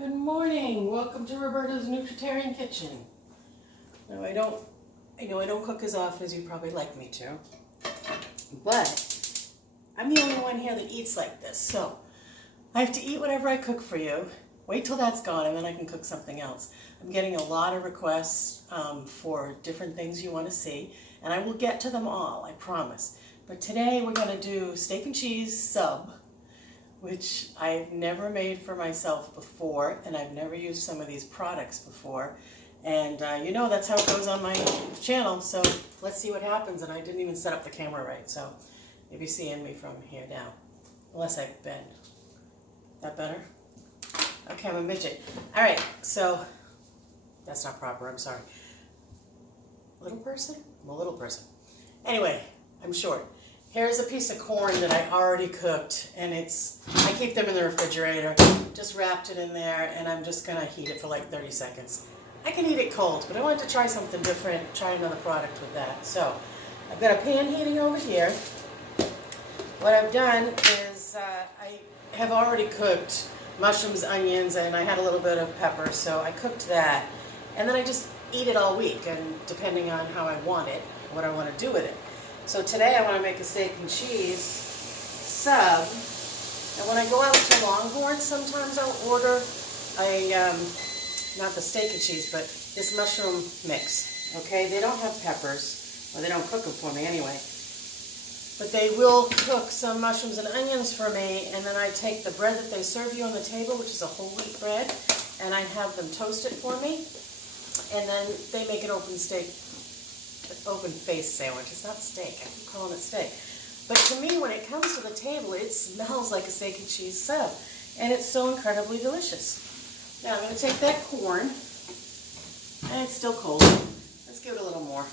Good morning. Welcome to Roberta's Nutritarian Kitchen. Now I know I don't cook as often as you'd probably like me to, but I'm the only one here that eats like this. So I have to eat whatever I cook for you. Wait till that's gone and then I can cook something else. I'm getting a lot of requests for different things you want to see, and I will get to them all, I promise. But today we're going to do steak and cheese sub, which I've never made for myself before, and I've never used some of these products before. And you know that's how it goes on my channel, so let's see what happens. And I didn't even set up the camera right, so you'll be seeing me from here down, unless I bend. That better? Okay, I'm a midget. All right, so that's not proper, I'm sorry. Little person? I'm a little person. Anyway, I'm short. Here's a piece of corn that I already cooked, and I keep them in the refrigerator. Just wrapped it in there, and I'm just gonna heat it for like 30 seconds. I can eat it cold, but I wanted to try something different, try another product with that. So I've got a pan heating over here. What I've done is I have already cooked mushrooms, onions, and I had a little bit of pepper, so I cooked that. And then I just eat it all week, and depending on how I want it, what I want to do with it. So today I want to make a steak and cheese sub, and when I go out to Longhorn, sometimes I'll order not the steak and cheese, but this mushroom mix, okay? They don't have peppers, or they don't cook them for me anyway, but they will cook some mushrooms and onions for me, and then I take the bread that they serve you on the table, which is a whole wheat bread, and I have them toast it for me, and then they make an open face sandwich. It's not steak. I keep calling it steak. But to me, when it comes to the table, it smells like a steak and cheese sub. And it's so incredibly delicious. Now I'm going to take that corn, and it's still cold. Let's give it a little more.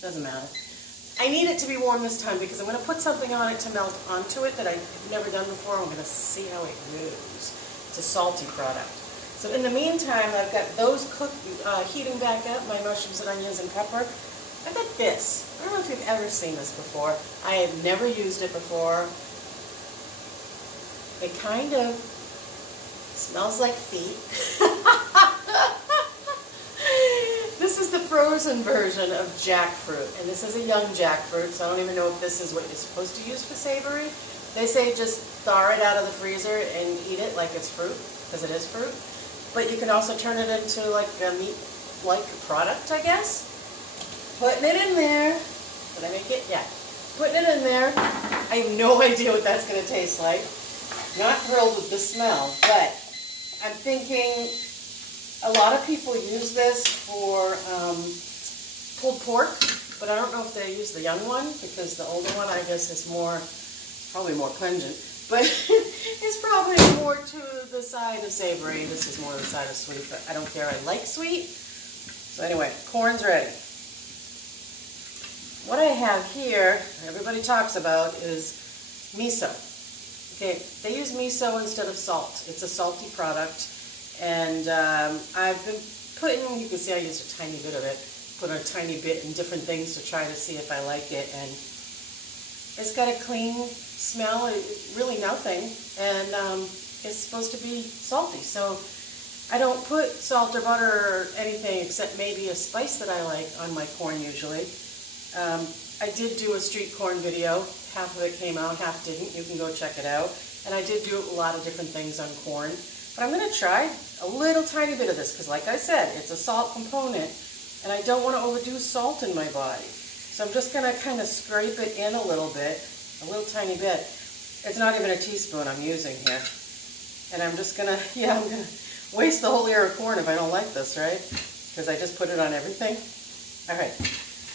Doesn't matter. I need it to be warm this time because I'm going to put something on it to melt onto it that I've never done before. I'm going to see how it goes. It's a salty product. So in the meantime, I've got those heating back up, my mushrooms and onions and pepper. I've got this. I don't know if you've ever seen this before. I have never used it before. It kind of smells like feet. This is the frozen version of jackfruit, and this is a young jackfruit, so I don't even know if this is what you're supposed to use for savory. They say just thaw it out of the freezer and eat it like it's fruit, because it is fruit. But you can also turn it into like a meat-like product, I guess. Putting it in there. Did I make it? Yeah. Putting it in there. I have no idea what that's going to taste like. Not thrilled with the smell, but I'm thinking a lot of people use this for pulled pork, but I don't know if they use the young one, because the older one, I guess, is probably more pungent. But it's probably more to the side of savory. This is more the side of sweet, but I don't care. I like sweet. So anyway, corn's ready. What I have here, everybody talks about, is miso. Okay, they use miso instead of salt. It's a salty product, and I've been putting, you can see I used a tiny bit of it, put a tiny bit in different things to try to see if I like it, and it's got a clean smell, really nothing, and it's supposed to be salty. So I don't put salt or butter or anything except maybe a spice that I like on my corn usually. I did do a street corn video. Half of it came out, half didn't. You can go check it out. And I did do a lot of different things on corn. But I'm going to try a little tiny bit of this because, like I said, it's a salt component, and I don't want to overdo salt in my body. So I'm just going to kind of scrape it in a little tiny bit. It's not even a teaspoon I'm using here. And I'm just going to, I'm going to waste the whole ear of corn if I don't like this, right? Because I just put it on everything. All right.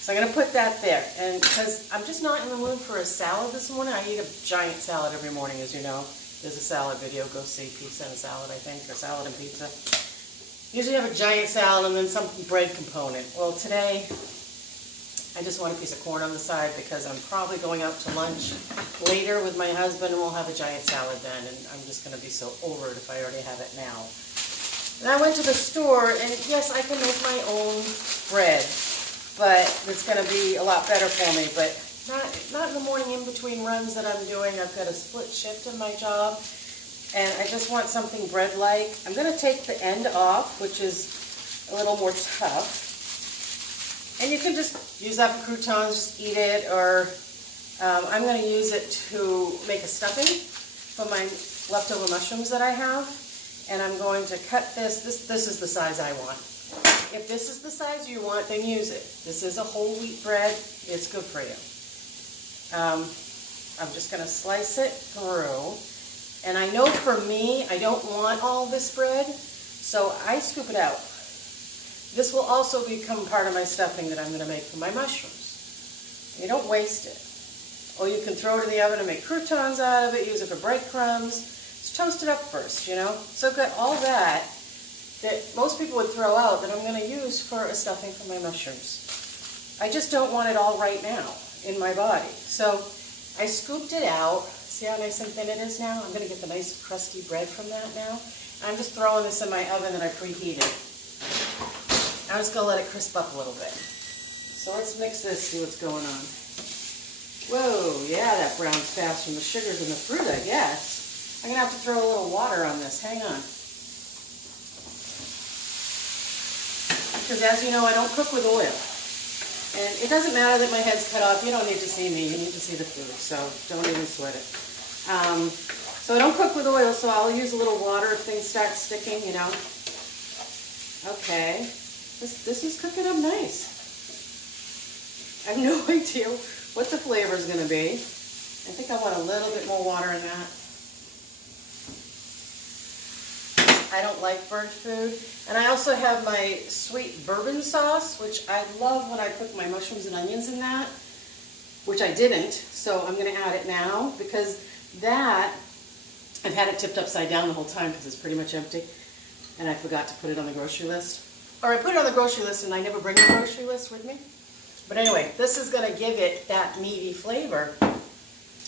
So I'm going to put that there, and because I'm just not in the mood for a salad this morning. I eat a giant salad every morning, as you know. There's a salad video. Go see Pizza and Salad, I think, or Salad and Pizza. Usually have a giant salad and then some bread component. Well, today I just want a piece of corn on the side because I'm probably going out to lunch later with my husband, and we'll have a giant salad then, and I'm just going to be so over it if I already have it now. And I went to the store, and yes, I can make my own bread, but it's going to be a lot better for me. But not in the morning in between runs that I'm doing. I've got a split shift in my job, and I just want something bread-like. I'm going to take the end off, which is a little more tough. And you can just use that for croutons, just eat it, or I'm going to use it to make a stuffing for my leftover mushrooms that I have. And I'm going to cut this. This is the size I want. If this is the size you want, then use it. This is a whole wheat bread. It's good for you. I'm just going to slice it through. And I know for me, I don't want all this bread, so I scoop it out. This will also become part of my stuffing that I'm going to make for my mushrooms. You don't waste it. Or you can throw it in the oven and make croutons out of it, use it for breadcrumbs. Just toast it up first, you know. So I've got all that most people would throw out that I'm going to use for a stuffing for my mushrooms. I just don't want it all right now in my body. So I scooped it out. See how nice and thin it is now? I'm going to get the nice crusty bread from that now. I'm just throwing this in my oven that I preheated. I'm just going to let it crisp up a little bit. So let's mix this, see what's going on. Whoa, yeah, that browns fast from the sugars and the fruit, I guess. I'm going to have to throw a little water on this. Hang on. Because as you know, I don't cook with oil. And it doesn't matter that my head's cut off. You don't need to see me. You need to see the food. So don't even sweat it. So I don't cook with oil, so I'll use a little water if things start sticking, you know. Okay. This is cooking up nice. I have no idea what the flavor is going to be. I think I want a little bit more water in that. I don't like burnt food. And I also have my sweet bourbon sauce, which I love when I cook my mushrooms and onions in that, which I didn't. So I'm going to add it now because that, I've had it tipped upside down the whole time because it's pretty much empty. And I forgot to put it on the grocery list. Or I put it on the grocery list and I never bring the grocery list with me. But anyway, this is going to give it that meaty flavor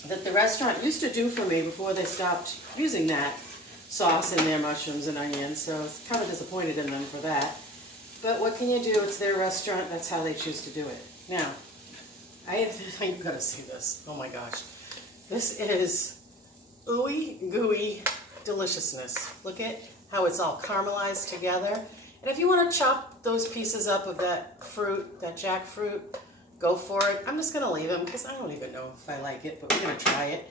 that the restaurant used to do for me before they stopped using that sauce in their mushrooms and onions. So I was kind of disappointed in them for that. But what can you do? It's their restaurant. That's how they choose to do it. Now, you've got to see this. Oh my gosh. This is ooey gooey deliciousness. Look at how it's all caramelized together. And if you want to chop those pieces up of that fruit, that jackfruit, go for it. I'm just going to leave them because I don't even know if I like it, but we're going to try it.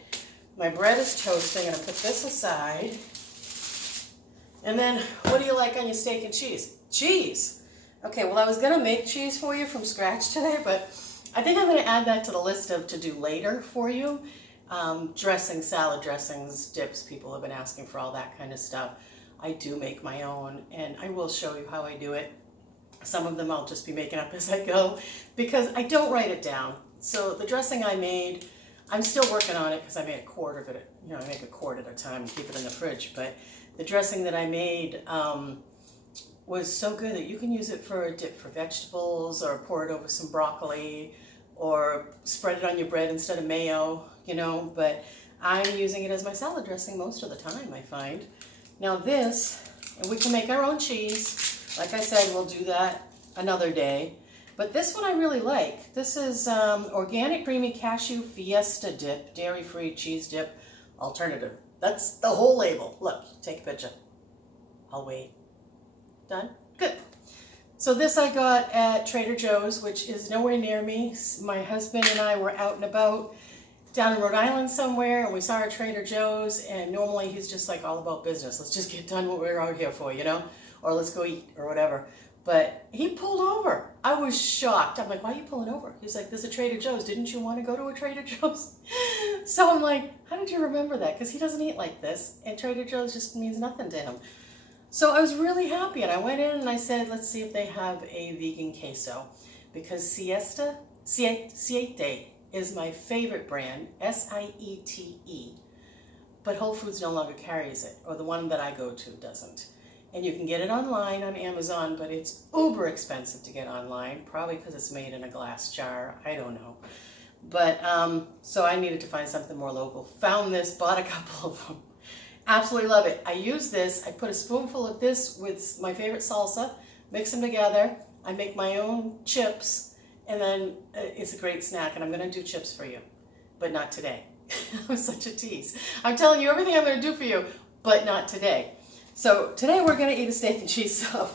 My bread is toasting. I'm going to put this aside. And then, what do you like on your steak and cheese? Cheese! Okay, well I was going to make cheese for you from scratch today, but I think I'm going to add that to the list of to do later for you. Dressing, salad dressings, dips, people have been asking for all that kind of stuff. I do make my own, and I will show you how I do it. Some of them I'll just be making up as I go, because I don't write it down. So the dressing I made, I'm still working on it because I made a quart of it. You know, I make a quart at a time and keep it in the fridge, but the dressing that I made was so good that you can use it for a dip for vegetables, or pour it over some broccoli, or spread it on your bread instead of mayo, you know, but I'm using it as my salad dressing most of the time, I find. Now this, and we can make our own cheese. Like I said, we'll do that another day. But this one I really like. This is organic creamy cashew fiesta dip, dairy-free cheese dip alternative. That's the whole label. Look, take a picture. I'll wait. Done? Good. So this I got at Trader Joe's, which is nowhere near me. My husband and I were out and about down in Rhode Island somewhere, and we saw a Trader Joe's, and normally he's just like all about business. Let's just get done what we're out here for, you know? Or let's go eat, or whatever. But he pulled over. I was shocked. I'm like, why are you pulling over? He's like, there's a Trader Joe's. Didn't you want to go to a Trader Joe's? So I'm like, how did you remember that? Because he doesn't eat like this, and Trader Joe's just means nothing to him. So I was really happy, and I went in and I said, let's see if they have a vegan queso. Because Siete is my favorite brand, S-I-E-T-E. But Whole Foods no longer carries it, or the one that I go to doesn't. And you can get it online on Amazon, but it's uber expensive to get online, probably because it's made in a glass jar. I don't know. But, so I needed to find something more local. Found this, bought a couple of them. Absolutely love it. I use this. I put a spoonful of this with my favorite salsa, mix them together. I make my own chips, and then it's a great snack. And I'm going to do chips for you, but not today. I'm such a tease. I'm telling you everything I'm going to do for you but not today. So today we're going to eat a steak and cheese sub.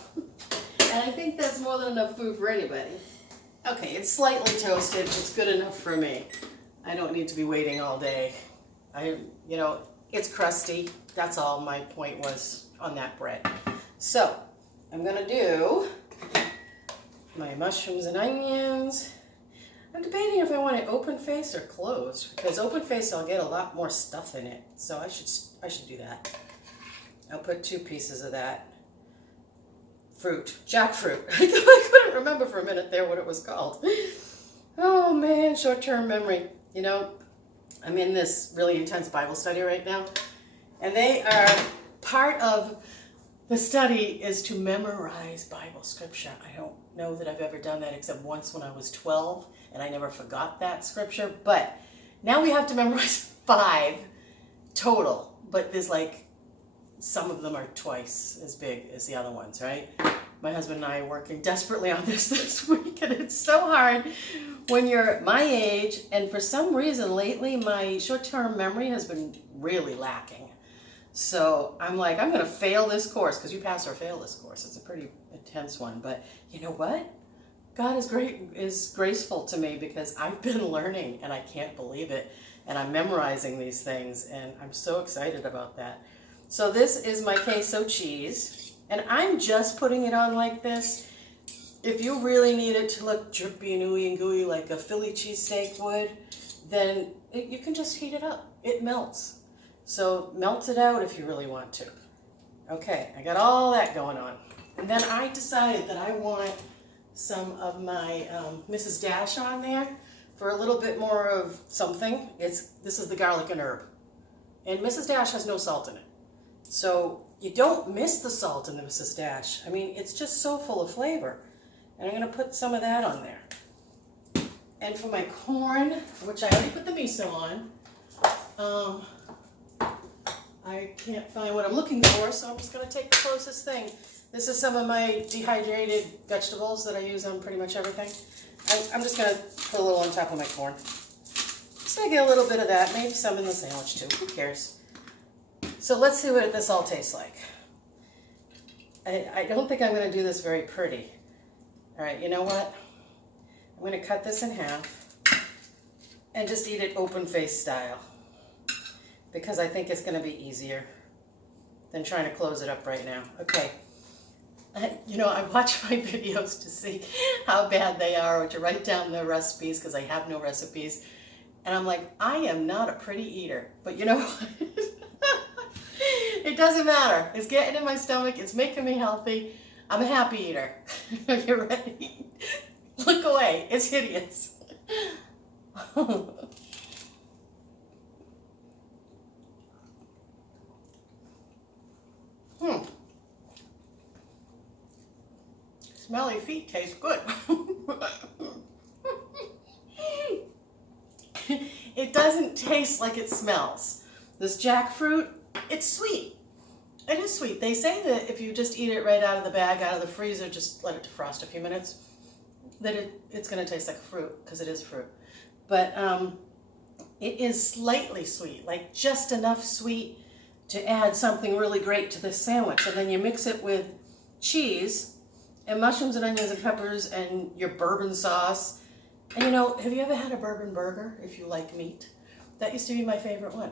And I think that's more than enough food for anybody. Okay, it's slightly toasted. It's good enough for me. I don't need to be waiting all day. It's crusty. That's all my point was on that bread. So I'm going to do my mushrooms and onions. I'm debating if I want it open face or closed, because open face I'll get a lot more stuff in it. So I should do that. I'll put 2 pieces of that fruit, jackfruit. I couldn't remember for a minute there what it was called. Oh man, short-term memory. I'm in this really intense Bible study right now, and they are part of the study is to memorize Bible scripture. I don't know that I've ever done that except once when I was 12, and I never forgot that scripture. But now we have to memorize 5 total, but there's like some of them are twice as big as the other ones, right? My husband and I are working desperately on this week, and it's so hard when you're my age, and for some reason lately my short-term memory has been really lacking. So I'm like, I'm going to fail this course, because you pass or fail this course. It's a pretty intense one, but you know what? God is graceful to me, because I've been learning and I can't believe it, and I'm memorizing these things, and I'm so excited about that. So this is my queso cheese, and I'm just putting it on like this. If you really need it to look drippy and ooey and gooey like a Philly cheesesteak would, then you can just heat it up. It melts. So melt it out if you really want to. Okay, I got all that going on. And then I decided that I want some of my Mrs. Dash on there for a little bit more of something. This is the garlic and herb. And Mrs. Dash has no salt in it. So you don't miss the salt in the Mrs. Dash. I mean, it's just so full of flavor. And I'm going to put some of that on there. And for my corn, which I already put the miso on, I can't find what I'm looking for, so I'm just going to take the closest thing. This is some of my dehydrated vegetables that I use on pretty much everything. I'm just going to put a little on top of my corn. So I get a little bit of that, maybe some in the sandwich too. Who cares? So let's see what this all tastes like. I don't think I'm going to do this very pretty. All right, you know what? I'm going to cut this in half and just eat it open face style, because I think it's going to be easier than trying to close it up right now. Okay. I watch my videos to see how bad they are, or to write down their recipes, because I have no recipes. And I'm like, I am not a pretty eater. But you know what? It doesn't matter. It's getting in my stomach. It's making me healthy. I'm a happy eater. Are you ready? Look away. It's hideous. Smelly feet taste good. It doesn't taste like it smells. This jackfruit, it's sweet. It is sweet. They say that if you just eat it right out of the bag, out of the freezer, just let it defrost a few minutes, that it's going to taste like fruit, because it is fruit. But it is slightly sweet, like just enough sweet to add something really great to this sandwich. And then you mix it with cheese and mushrooms and onions and peppers and your bourbon sauce. And have you ever had a bourbon burger, if you like meat? That used to be my favorite one.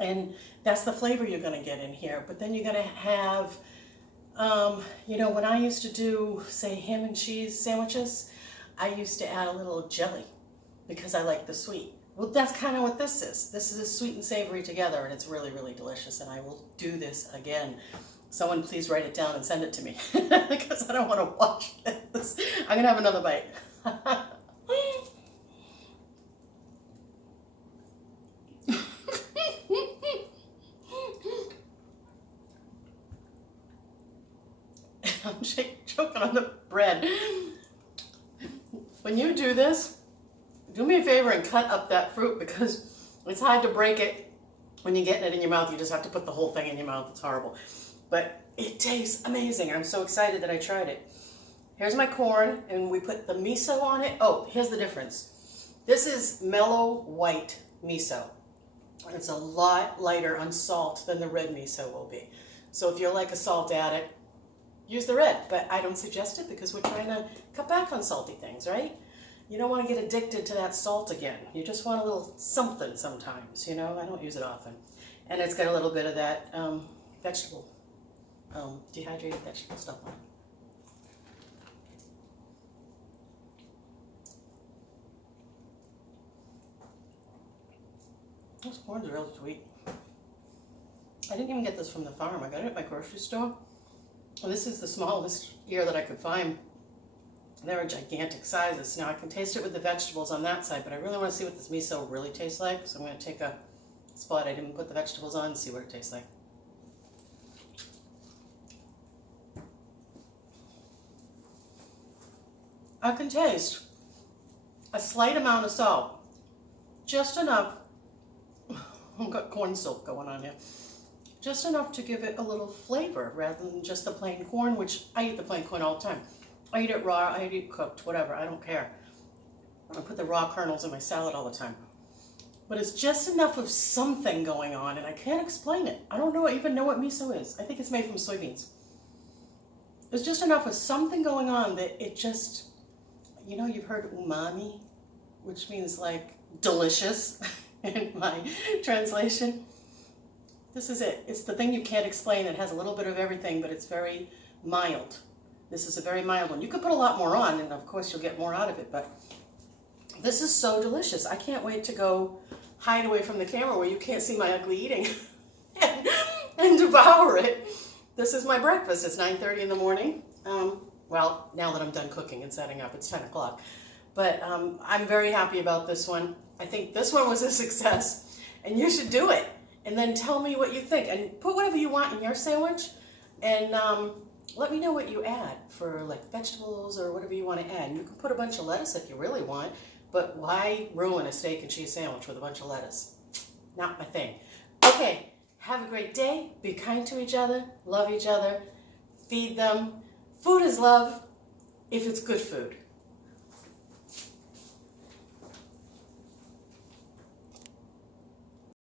And that's the flavor you're going to get in here. But then you're going to have, when I used to do, say, ham and cheese sandwiches, I used to add a little jelly because I like the sweet. Well, that's kind of what this is. This is sweet and savory together, and it's really, really delicious. And I will do this again. Someone please write it down and send it to me, because I don't want to watch this. I'm going to have another bite. I'm choking on the bread. When you do this, do me a favor and cut up that fruit, because it's hard to break it when you're getting it in your mouth. You just have to put the whole thing in your mouth. It's horrible. But it tastes amazing. I'm so excited that I tried it. Here's my corn, and we put the miso on it. Oh, here's the difference. This is mellow white miso. It's a lot lighter on salt than the red miso will be. So if you're like a salt addict, use the red, but I don't suggest it because we're trying to cut back on salty things, right? You don't want to get addicted to that salt again. You just want a little something sometimes, you know? I don't use it often. And it's got a little bit of that vegetable, dehydrated vegetable stuff on it. This corn's really sweet. I didn't even get this from the farm. I got it at my grocery store. And this is the smallest ear that I could find. They're gigantic sizes. Now I can taste it with the vegetables on that side, but I really want to see what this miso really tastes like. So I'm going to take a spot I didn't put the vegetables on and see what it tastes like. I can taste a slight amount of salt. Just enough. I've got corn silk going on here. Just enough to give it a little flavor rather than just the plain corn, which I eat the plain corn all the time. I eat it raw, I eat it cooked, whatever, I don't care. I put the raw kernels in my salad all the time. But it's just enough of something going on, and I can't explain it. I don't even know what miso is. I think it's made from soybeans. There's just enough of something going on that it just, you know, you've heard umami, which means like delicious in my translation. This is it. It's the thing you can't explain. It has a little bit of everything, but it's very mild. This is a very mild one. You could put a lot more on, and of course you'll get more out of it, but this is so delicious. I can't wait to go hide away from the camera where you can't see my ugly eating and devour it. This is my breakfast. It's 9:30 in the morning. Well, now that I'm done cooking and setting up, it's 10 o'clock. But I'm very happy about this one. I think this one was a success, and you should do it. And then tell me what you think. And put whatever you want in your sandwich. And let me know what you add for like vegetables or whatever you want to add. And you can put a bunch of lettuce if you really want. But why ruin a steak and cheese sandwich with a bunch of lettuce? Not my thing. Okay, have a great day. Be kind to each other. Love each other. Feed them. Food is love if it's good food.